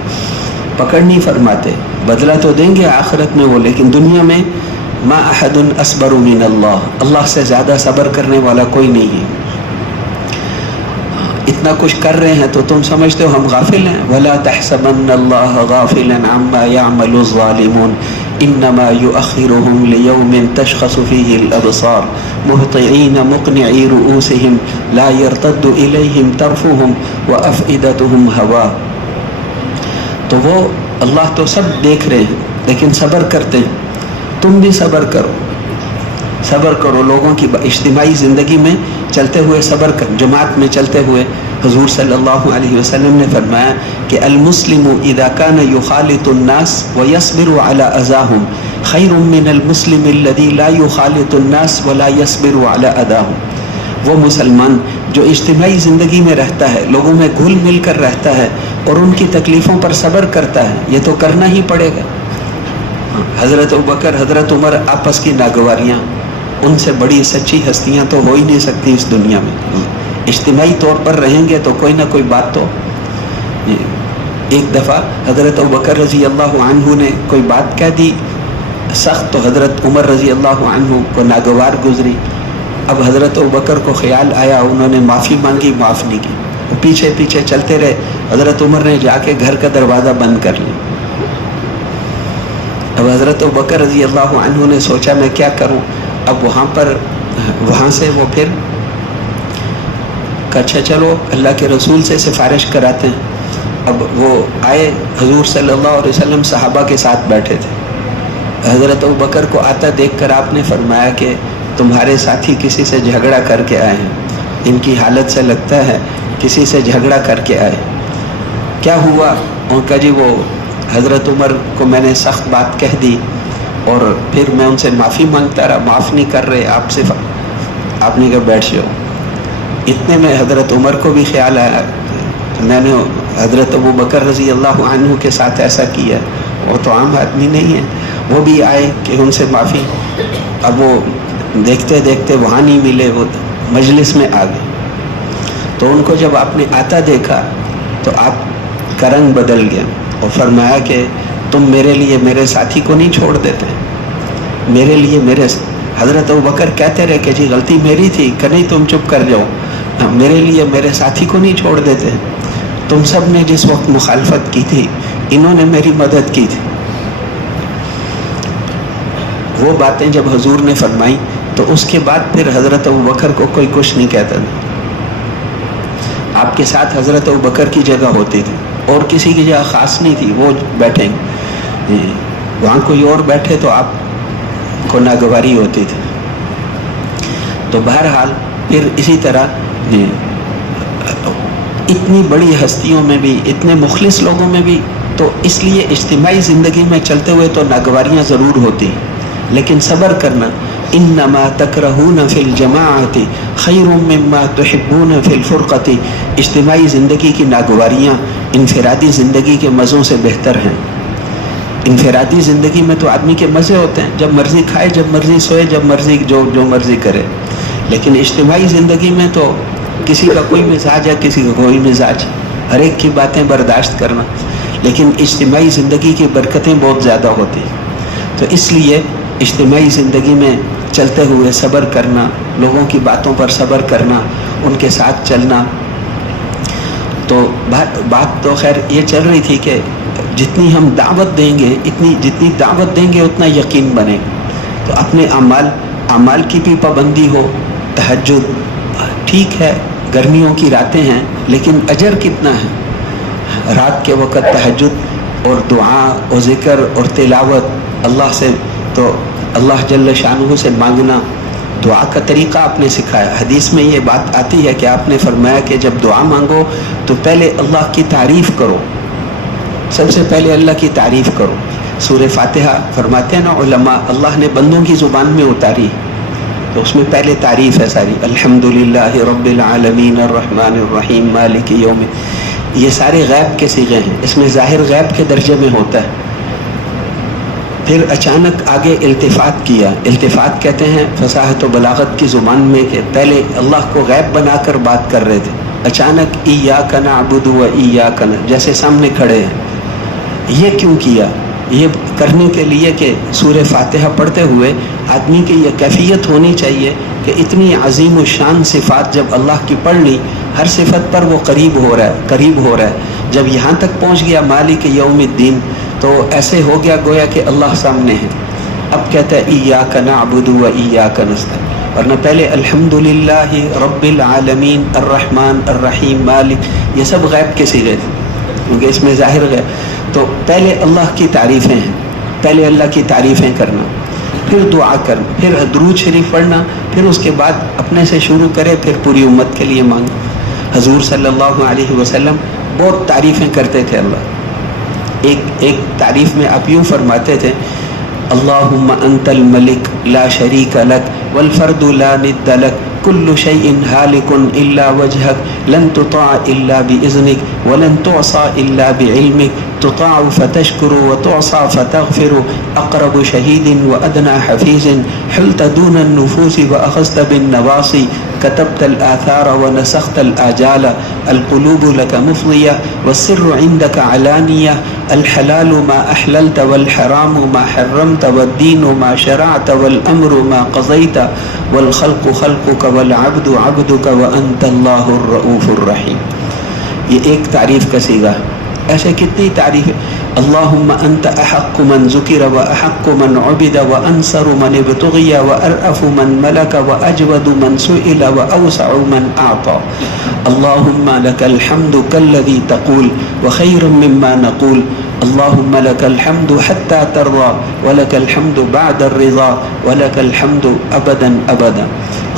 پکڑ نہیں فرماتے. بدلہ تو دیں گے آخرت میں وہ، لیکن دنیا میں ما احد اصبر من اللہ، اللہ سے زیادہ صبر کرنے والا کوئی نہیں ہے. اتنا کچھ کر رہے ہیں تو تم سمجھتے ہو ہم غافل ہیں. وَلَا تَحْسَبَنَّ اللَّهَ غَافِلًا عَمَّا يَعْمَلُ الظَّالِمُونَ إِنَّمَا يُؤَخِّرُهُمْ لِيَوْمٍ تَشْخَصُ فِيهِ الْأَبْصَارُ مُهْطِعِينَ مُقْنِعِي رُؤُوسِهِمْ لَا يَرْتَدُّ إِلَيْهِمْ طَرْفُهُمْ وَأَفْئِدَتُهُمْ هَوَاءٌ. تو وہ اللہ تو سب دیکھ رہے ہیں لیکن صبر کرتے ہیں. تم بھی صبر کرو، صبر کرو. لوگوں کی اجتماعی زندگی میں چلتے ہوئے صبر کر. جماعت میں چلتے ہوئے حضور صلی اللہ علیہ وسلم نے فرمایا کہ المسلم اذا كان يخالط الناس ويصبر على اذاهم خير من المسلم الذي لا يخالط الناس ولا يصبر على اذاهم. وہ مسلمان جو اجتماعی زندگی میں رہتا ہے، لوگوں میں گھل مل کر رہتا ہے اور ان کی تکلیفوں پر صبر کرتا ہے، یہ تو کرنا ہی پڑے گا. حضرت ابوبکر، حضرت عمر، آپس کی ناگواریاں، ان سے بڑی سچی ہستیاں تو ہو ہی نہیں سکتی اس دنیا میں. اجتماعی طور پر رہیں گے تو کوئی نہ کوئی بات تو. ایک دفعہ حضرت ابوبکر رضی اللہ عنہ نے کوئی بات کہہ دی سخت، تو حضرت عمر رضی اللہ عنہ کو ناگوار گزری. اب حضرت ابوبکر کو خیال آیا، انہوں نے معافی مانگی، معاف نہیں کی. پیچھے پیچھے چلتے رہے. حضرت عمر نے جا کے گھر کا دروازہ بند کر لیا. اب حضرت ابوبکر رضی اللہ عنہ نے سوچا میں کیا کروں. اب وہاں سے وہ پھر اچھا چلو اللہ کے رسول سے سفارش کراتے ہیں. اب وہ آئے، حضور صلی اللہ علیہ وسلم صحابہ کے ساتھ بیٹھے تھے. حضرت ابوبکر کو آتا دیکھ کر آپ نے فرمایا کہ تمہارے ساتھی کسی سے جھگڑا کر کے آئے ہیں، ان کی حالت سے لگتا ہے کسی سے جھگڑا کر کے آئے. کیا ہوا؟ ان کا جی وہ حضرت عمر کو میں نے سخت بات کہہ دی اور پھر میں ان سے معافی مانگتا رہا، معاف نہیں کر رہے. آپ نے کہا بیٹھ جاؤ. اتنے میں حضرت عمر کو بھی خیال آیا میں نے حضرت ابوبکر رضی اللہ عنہ کے ساتھ ایسا کیا، وہ تو عام آدمی نہیں ہے. وہ بھی آئے کہ ان سے معافی. اب وہ دیکھتے دیکھتے وہاں نہیں ملے، وہ مجلس میں آ گئے. تو ان کو جب آپ نے آتا دیکھا تو آپ کا رنگ بدل گیا اور فرمایا کہ تم میرے لیے میرے ساتھی کو نہیں چھوڑ دیتے، میرے لیے میرے. حضرت ابوبکر کہتے رہے کہ جی غلطی میری تھی کہ نہیں، تم چپ کر جاؤ، میرے لیے میرے ساتھی کو نہیں چھوڑ دیتے. تم سب نے جس وقت مخالفت کی تھی انہوں نے میری مدد کی تھی. وہ باتیں جب حضور نے فرمائی تو اس کے بعد پھر حضرت ابوبکر کو کوئی کچھ نہیں کہتا تھا. آپ کے ساتھ حضرت ابوبکر کی جگہ ہوتی تھی اور کسی کی جگہ خاص نہیں تھی. وہ بیٹھیں وہاں کوئی اور بیٹھے تو آپ کو ناگواری ہوتی تھی. تو بہرحال پھر اسی طرح اتنی بڑی ہستیوں میں بھی، اتنے مخلص لوگوں میں بھی، تو اس لیے اجتماعی زندگی میں چلتے ہوئے تو ناگواریاں ضرور ہوتی ہیں، لیکن صبر کرنا. انما تکرہون فی الجماعۃ خیر مما تحبون فی الفرقۃ. اجتماعی زندگی کی ناگواریاں انفرادی زندگی کے مزوں سے بہتر ہیں. انفرادی زندگی میں تو آدمی کے مزے ہوتے ہیں، جب مرضی کھائے، جب مرضی سوئے، جب مرضی جو مرضی کرے. لیکن اجتماعی زندگی میں تو کسی کا کوئی مزاج ہے، کسی کا کوئی مزاج، ہر ایک کی باتیں برداشت کرنا. لیکن اجتماعی زندگی کی برکتیں بہت زیادہ ہوتی ہیں. تو اس لیے اجتماعی زندگی میں چلتے ہوئے صبر کرنا، لوگوں کی باتوں پر صبر کرنا، ان کے ساتھ چلنا. تو بات تو خیر یہ چل رہی تھی کہ جتنی ہم دعوت دیں گے، جتنی دعوت دیں گے اتنا یقین بنے. تو اپنے اعمال کی بھی پابندی ہو. تہجد ٹھیک ہے، گرمیوں کی راتیں ہیں، لیکن اجر کتنا ہے رات کے وقت تہجد اور دعا اور ذکر اور تلاوت اللہ سے. تو اللہ جل شانہ سے مانگنا، دعا کا طریقہ آپ نے سکھایا. حدیث میں یہ بات آتی ہے کہ آپ نے فرمایا کہ جب دعا مانگو تو پہلے اللہ کی تعریف کرو، سب سے پہلے اللہ کی تعریف کرو. سورہ فاتحہ فرماتے ہیں نا علماء، اللہ نے بندوں کی زبان میں اتاری، تو اس میں پہلے تعریف ہے ساری. الحمدللہ رب العالمین الرحمن الرحیم مالک یوم. یہ سارے غیب کے صیغے ہیں، اس میں ظاہر غیب کے درجے میں ہوتا ہے. پھر اچانک آگے التفات کیا. التفات کہتے ہیں فصاحت و بلاغت کی زبان میں کہ پہلے اللہ کو غیب بنا کر بات کر رہے تھے، اچانک ایاک نعبد و ایاک نستعین، جیسے سامنے کھڑے ہیں. یہ کیوں کیا؟ یہ کرنے کے لیے کہ سورہ فاتحہ پڑھتے ہوئے آدمی کی یہ کیفیت ہونی چاہیے کہ اتنی عظیم و شان صفات جب اللہ کی پڑھ لی، ہر صفت پر وہ قریب ہو رہا ہے. جب یہاں تک پہنچ گیا مالک یوم الدین، تو ایسے ہو گیا گویا کہ اللہ سامنے ہے. اب کہتا ہے ایاک نعبد و ایاک نستعین، ورنہ پہلے الحمدللہ رب العالمین الرحمن الرحیم مالک، یہ سب غیب کے صیغے تھے کیونکہ اس میں ظاہر غیب. تو پہلے اللہ کی تعریفیں ہیں، پہلے اللہ کی تعریفیں کرنا، پھر دعا کرنا، پھر درود شریف پڑھنا، پھر اس کے بعد اپنے سے شروع کرے، پھر پوری امت کے لیے مانگے. حضور صلی اللہ علیہ وسلم بہت تعریفیں کرتے تھے اللہ. ایک تعریف میں آپ یوں فرماتے تھے، اللہم انت الملک لا شریک لک والفرد لا ند لک کل شیء ہالک الا وجہک لن تطاع الا باذنک ولن تعصى الا بعلمک تطاع فتشکر وتعصى فتغفر اقرب شہید وادنى حفیظ حلت دون النفوس واخذت بالنواصی كتبت الآثار ونسخت الآجال القلوب لك مفضية والسر عندك علانية الحلال ما أحللت والحرام ما حرمت والدين ما شرعت والأمر ما قضيت والخلق خلقك والعبد عبدك وأنت الله الرؤوف الرحيم. یہ ایک تعریف کا صیغہ. ایسے کتنی تعریف. اللہم انت احق من ذکر و احق من عبد و انصر من ابتغی و ارأف من ملک و اجود من سئل و اوسع من اعطى. اللہم لک الحمد كالذی تقول و خیر مما نقول. اللہم لک الحمد حتی ترضى ولک الحمد بعد الرضا ولک الحمد ابدا ابدا.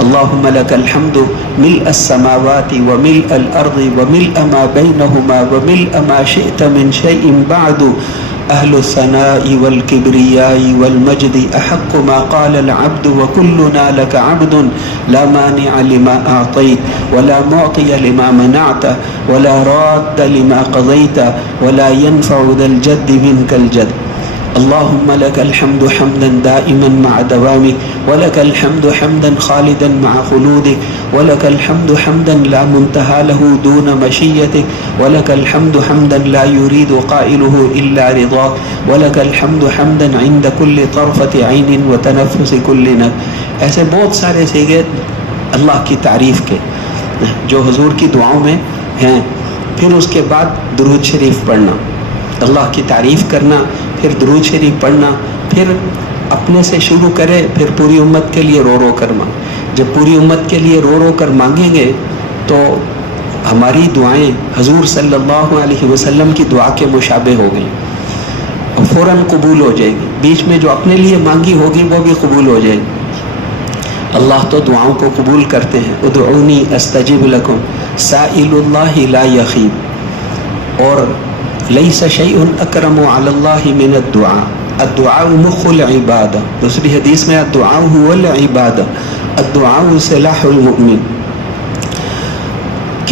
اللہم لک الحمد ملء السماوات وملء الارض وملء ما بینہما وملء ما شئت من شیء بعد. اہل الثناء والکبریاء والمجد احق ما قال العبد وكلنا لك عبد لا مانع لما اعطيت ولا معطي لما منعت ولا راد لما قضيت ولا ينفع ذا الجد منك الجد. اللهم لك الحمد حمدا دائما مع دوامك ولك الحمد حمدا خالدا مع خلودك ولك الحمد حمدا لا منتهى له دون مشيتك ولك الحمد حمدا لا يريد قائله إلا رضاك ولك الحمد حمدا عند كل طرفة عين وتنفس كل نفس. ایسے بہت سارے صیغے اللہ کی تعریف کے جو حضور کی دعاؤں میں ہیں. پھر اس کے بعد درود شریف پڑھنا، اللہ کی تعریف کرنا، پھر درود شریف پڑھنا، پھر اپنے سے شروع کرے، پھر پوری امت کے لیے رو رو کر مانگ. جب پوری امت کے لیے رو رو کر مانگیں گے تو ہماری دعائیں حضور صلی اللہ علیہ وسلم کی دعا کے مشابہ ہو گئی، فوراً قبول ہو جائے گی. بیچ میں جو اپنے لیے مانگی ہوگی وہ بھی قبول ہو جائے گی. اللہ تو دعاؤں کو قبول کرتے ہیں. ادعونی استجب لکم سائل اللہ لا یخیب. اور لیس شیء اکرم علی اللہ من الدعاء. الدعاء مخ العبادہ. دوسری حدیث میں الدعاء هو العبادہ، الدعاء سلاح المؤمن.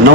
9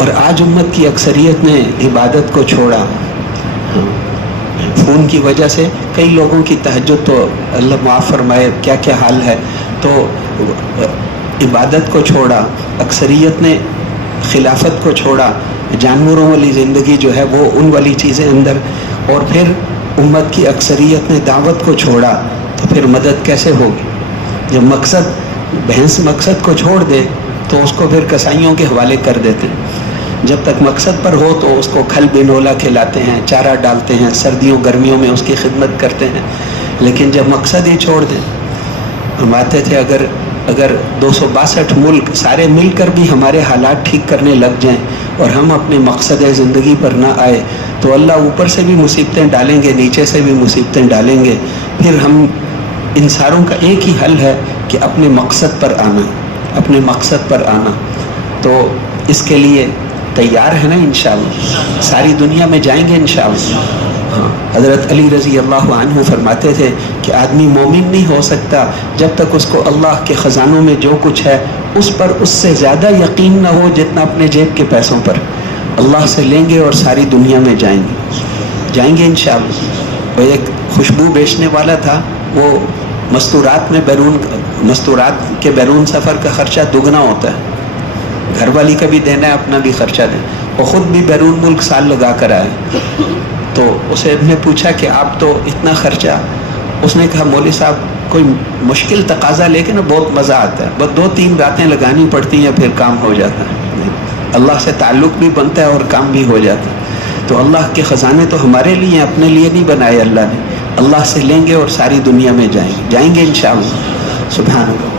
اور آج امت کی اکثریت نے عبادت کو چھوڑا. فون کی وجہ سے کئی لوگوں کی تہجد تو اللہ معاف فرمائے کیا کیا حال ہے. تو عبادت کو چھوڑا, اکثریت نے خلافت کو چھوڑا, جانوروں والی زندگی جو ہے وہ ان والی چیزیں اندر, اور پھر امت کی اکثریت نے دعوت کو چھوڑا, تو پھر مدد کیسے ہوگی؟ جب بھینس مقصد کو چھوڑ دے تو اس کو پھر کسائیوں کے حوالے کر دیتے ہیں. جب تک مقصد پر ہو تو اس کو کھل بنولا کھلاتے ہیں, چارہ ڈالتے ہیں, سردیوں گرمیوں میں اس کی خدمت کرتے ہیں. لیکن جب مقصد ہی چھوڑ دیں, ہم آتے تھے اگر 262 ملک سارے مل کر بھی ہمارے حالات ٹھیک کرنے لگ جائیں اور ہم اپنے مقصد زندگی پر نہ آئے تو اللہ اوپر سے بھی مصیبتیں ڈالیں گے, نیچے سے بھی مصیبتیں ڈالیں گے. پھر ہم ان ساروں کا ایک ہی حل ہے کہ اپنے مقصد پر آنا, اپنے مقصد پر آنا. تو اس کے لیے تیار ہے نا انشاءاللہ؟ ساری دنیا میں جائیں گے انشاءاللہ. ہاں, حضرت علی رضی اللہ عنہ فرماتے تھے کہ آدمی مومن نہیں ہو سکتا جب تک اس کو اللہ کے خزانوں میں جو کچھ ہے اس پر اس سے زیادہ یقین نہ ہو جتنا اپنے جیب کے پیسوں پر. اللہ سے لیں گے اور ساری دنیا میں جائیں گے انشاءاللہ. وہ ایک خوشبو بیچنے والا تھا, وہ مستورات کے بیرون سفر کا خرچہ دگنا ہوتا ہے, گھر والی کا بھی دینا ہے, اپنا بھی خرچہ دیں. وہ خود بھی بیرون ملک سال لگا کر آئے. تو اسے نے پوچھا کہ آپ تو اتنا خرچہ, اس نے کہا مولوی صاحب کوئی مشکل تقاضا لے کے نا بہت مزہ آتا ہے, بس 2-3 راتیں لگانی پڑتی ہیں پھر کام ہو جاتا ہے. اللہ سے تعلق بھی بنتا ہے اور کام بھی ہو جاتا ہے. تو اللہ کے خزانے تو ہمارے لیے ہیں, اپنے لیے نہیں بنائے اللہ نے. اللہ سے لیں گے اور ساری دنیا میں جائیں گے انشاءاللہ. سبحان اللہ.